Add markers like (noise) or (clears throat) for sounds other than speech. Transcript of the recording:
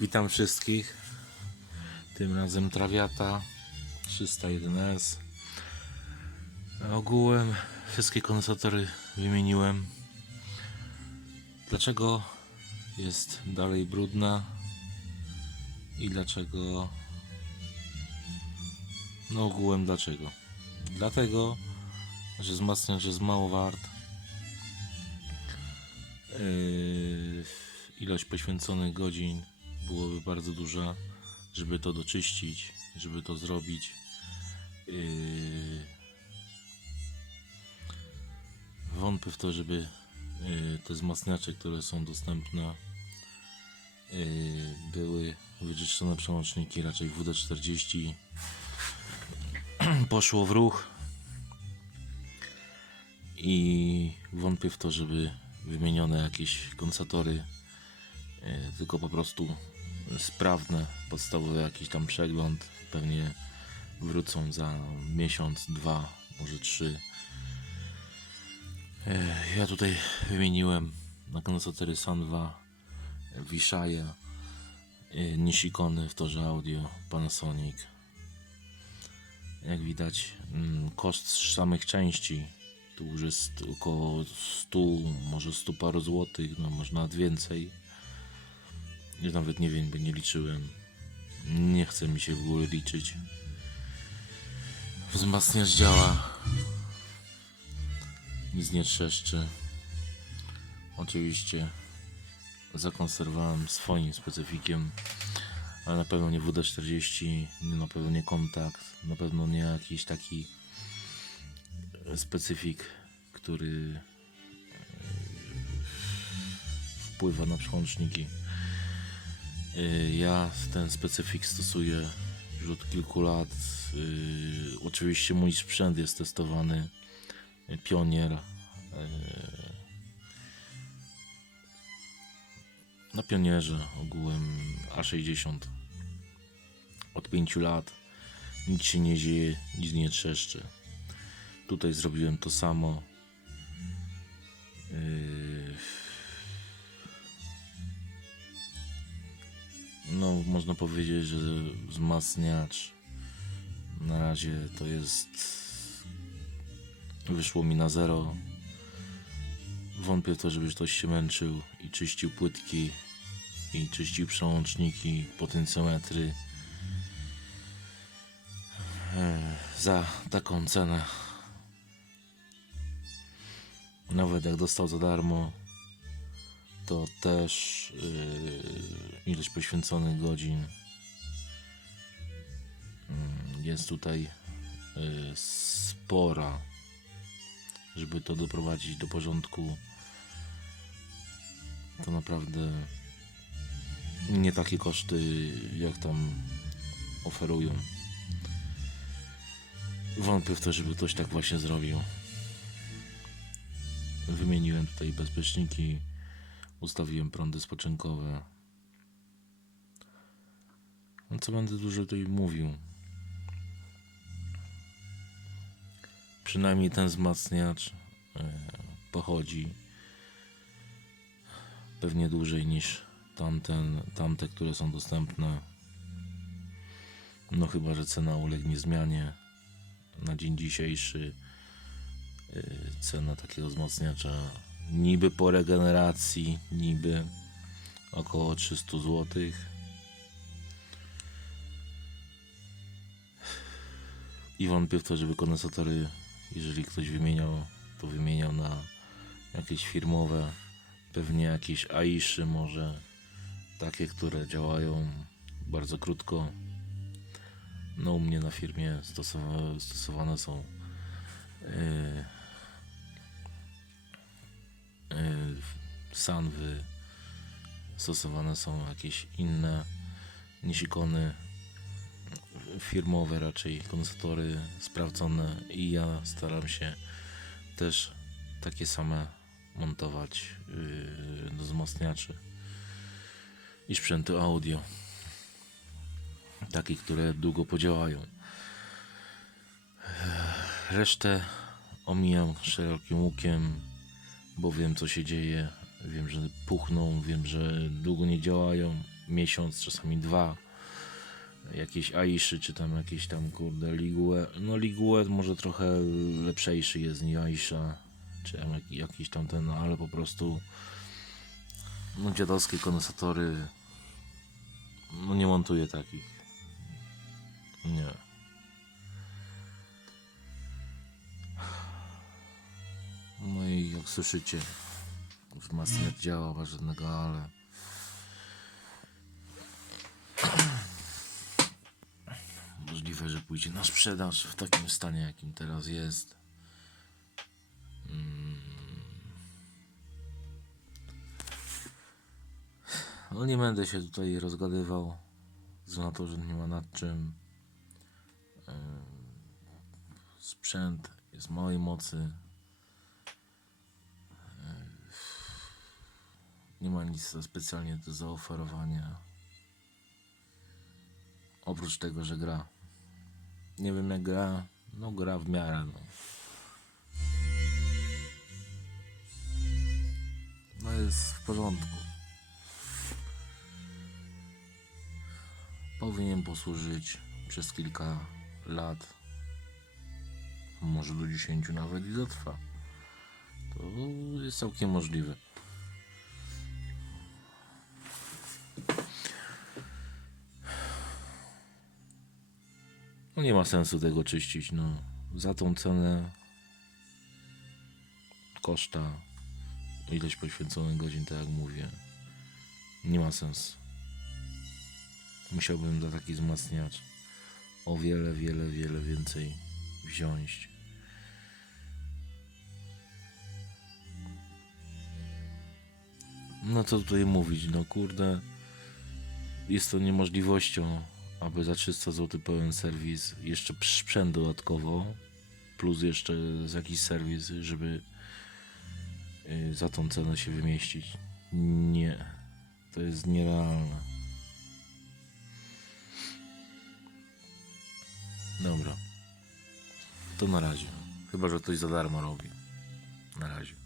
Witam wszystkich. Tym razem trawiata 301S. Ogółem wszystkie kondensatory wymieniłem. Dlaczego jest dalej brudna i dlaczego no ogółem dlaczego? Dlatego, że wzmacniacz jest mało wart. Yy, ilość poświęconych godzin byłoby bardzo duża, żeby to doczyścić, żeby to zrobić. Yy, wątpię w to, żeby yy, te wzmacniacze, które są dostępne, yy, były wyczyszczone przełączniki, raczej WD-40 (clears throat) poszło w ruch i wątpię w to, żeby wymienione jakieś kondensatory, tylko po prostu sprawne, podstawowy jakiś tam przegląd. Pewnie wrócą za miesiąc, dwa, może trzy. Ja tutaj wymieniłem na kondensatory Sanwa, Vishaja, e, Nishikony w torze audio, Panasonic. Jak widać, mm, koszt samych części tu już jest około 100, może 100 paru złotych, no może nawet więcej. Ja nawet nie wiem, bo nie liczyłem. Nie chce mi się w ogóle liczyć. Wzmacniacz działa. Nic nie trzeszczy. Oczywiście zakonserwowałem swoim specyfikiem, ale na pewno nie WD-40, nie- na pewno nie kontakt, na pewno nie jakiś taki specyfik, który wpływa na przełączniki. E, Ja ten specyfik stosuję już od kilku lat. E, Oczywiście mój sprzęt jest testowany. Pionier. e, Na pionierze ogółem A60 od 5 lat. Nic się nie dzieje, nic nie trzeszczy. Tutaj zrobiłem to samo. Yy, No, można powiedzieć, że wzmacniacz na razie to jest. Wyszło mi na zero. Wątpię w to, żeby ktoś się męczył i czyścił płytki, i czyścił przełączniki, potencjometry. Za taką cenę nawet jak dostał za darmo, to też yy, ilość poświęconych godzin mm, jest tutaj yy, spora, żeby to doprowadzić do porządku. To naprawdę nie takie koszty, jak tam oferują. Wątpię w to, żeby ktoś tak właśnie zrobił. Wymieniłem tutaj bezpieczniki, ustawiłem prądy spoczynkowe. No co będę dużo tutaj mówił. Przynajmniej ten wzmacniacz e, pochodzi pewnie dłużej niż tamten, tamte, które są dostępne. No chyba, że cena ulegnie zmianie na dzień dzisiejszy y, cena takiego wzmacniacza niby po regeneracji, niby około 300 zł. I wątpię w to, żeby kondensatory, jeżeli ktoś wymieniał, to wymieniał na jakieś firmowe, pewnie jakieś Aiszy może, takie, które działają bardzo krótko. No u mnie na firmie stosowa- stosowane są yy, sanwy, stosowane są jakieś inne niż ikony firmowe raczej, kondensatory sprawdzone i ja staram się też takie same montować yy, do wzmacniaczy i sprzęty audio takie, które długo podziałają. Resztę omijam szerokim łukiem, bo wiem co się dzieje. Wiem, że puchną, wiem, że długo nie działają. miesiąc, czasami dwa. Jakieś Aiszy, czy tam jakieś tam kurde Ligue. No Ligue może trochę lepszejszy jest niż Aisha, czy jakiś tam ten, no ale po prostu no dziadowskie kondensatory no nie montuję takich. Nie. No i jak słyszycie, wzmacniacz działa, ma żadnego ale. Możliwe, że pójdzie na sprzedaż w takim stanie, jakim teraz jest. Mm. No nie będę się tutaj rozgadywał, z na to, że nie ma nad czym. Ym, Sprzęt jest małej mocy. Nie ma nic specjalnie do zaoferowania. Oprócz tego, że gra. Nie wiem jak gra, no gra w miarę. No, no jest w porządku. Powinien posłużyć przez kilka lat. Może do 10 nawet i dotrwa. To jest całkiem możliwe. No nie ma sensu tego czyścić, no. Za tą cenę koszta, ilość poświęconych godzin, tak jak mówię, nie ma sensu. Musiałbym za taki wzmacniacz o wiele, wiele, wiele więcej wziąć. No co tutaj mówić, no kurde, jest to niemożliwością, aby za 300 zł pełen serwis, jeszcze sprzęt dodatkowo, plus jeszcze jakiś serwis, żeby y, za tą cenę się wymieścić. Nie, to jest nierealne. Dobra. To na razie. Chyba, że ktoś za darmo robi. Na razie.